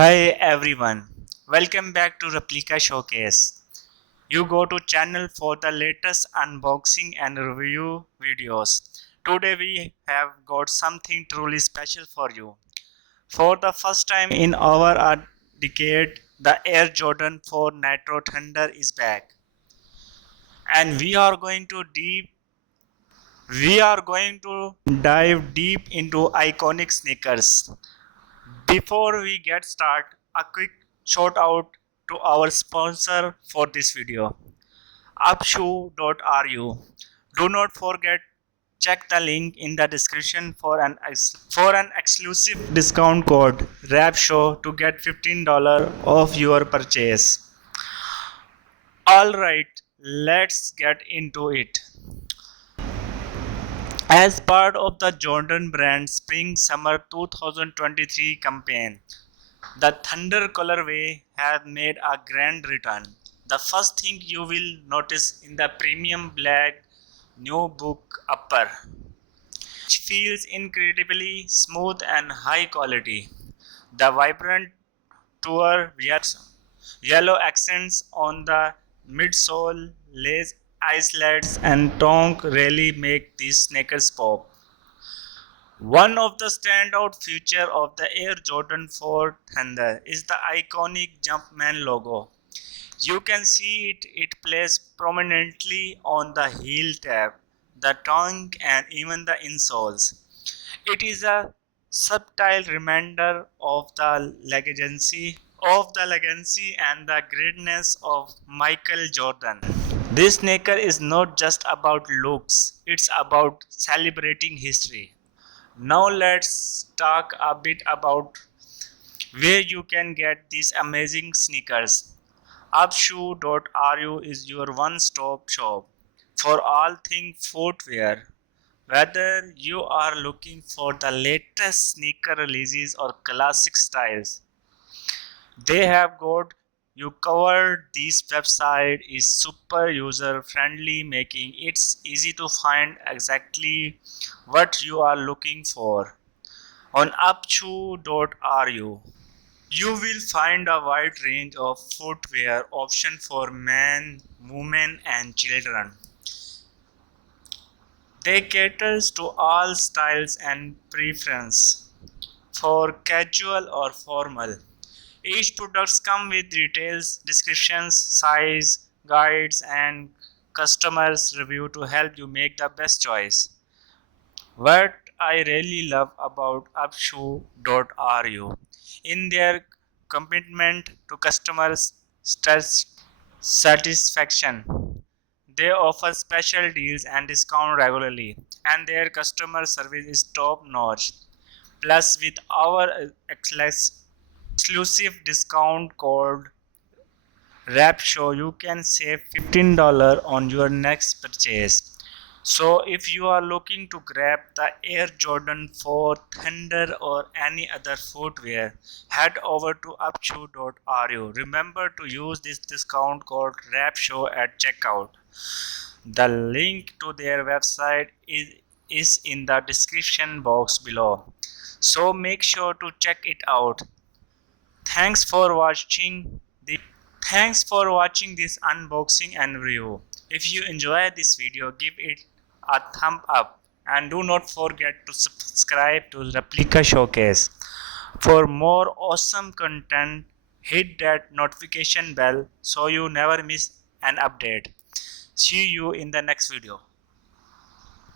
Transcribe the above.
Hi everyone, welcome back to Replica Showcase. You go to channel for the latest unboxing and review videos. Today we have got something truly special for you. For the first time in over a decade, the Air Jordan 4 Nitro Thunder is back. And we are going to dive deep into iconic sneakers. Before we get started, a quick shout out to our sponsor for this video, upshoe.ru. Do not forget check the link in the description for an exclusive discount code RAPSHOW to get $15 off your purchase. All right, let's get into it. As part of the Jordan brand Spring Summer 2023 campaign, the Thunder colorway has made a grand return. The first thing you will notice in the premium black new book upper, which feels incredibly smooth and high quality. The vibrant tour yellow accents on the midsole, lace islets, and tongue really make these sneakers pop. One of the standout features of the Air Jordan 4 Thunder is the iconic Jumpman logo. You can see it placed prominently on the heel tab, the tongue, and even the insoles. It is a subtle reminder of the legacy and the greatness of Michael Jordan. This sneaker is not just about looks, it's about celebrating history. Now let's talk a bit about where you can get these amazing sneakers. Upshoe.ru is your one-stop shop for all things footwear. Whether you are looking for the latest sneaker releases or classic styles, they have got you covered. This website is super user friendly, making it easy to find exactly what you are looking for. On upshoe.ru, you will find a wide range of footwear options for men, women, and children. They caters to all styles and preference, for casual or formal. Each product comes with details, descriptions, size, guides, and customers review to help you make the best choice. What I really love about upshoe.ru in their commitment to customers' satisfaction. They offer special deals and discount regularly, and their customer service is top notch. Plus, with our exclusive discount code RAPSHOW, you can save $15 on your next purchase. So, if you are looking to grab the Air Jordan 4 Thunder or any other footwear, head over to upshoe.ru. Remember to use this discount code RAPSHOW at checkout. The link to their website is in the description box below. So make sure to check it out. Thanks for watching Thanks for watching this unboxing and review. If you enjoy this video, give it a thumb up and do not forget to subscribe to Replica Showcase. For more awesome content, hit that notification bell so you never miss an update. See you in the next video.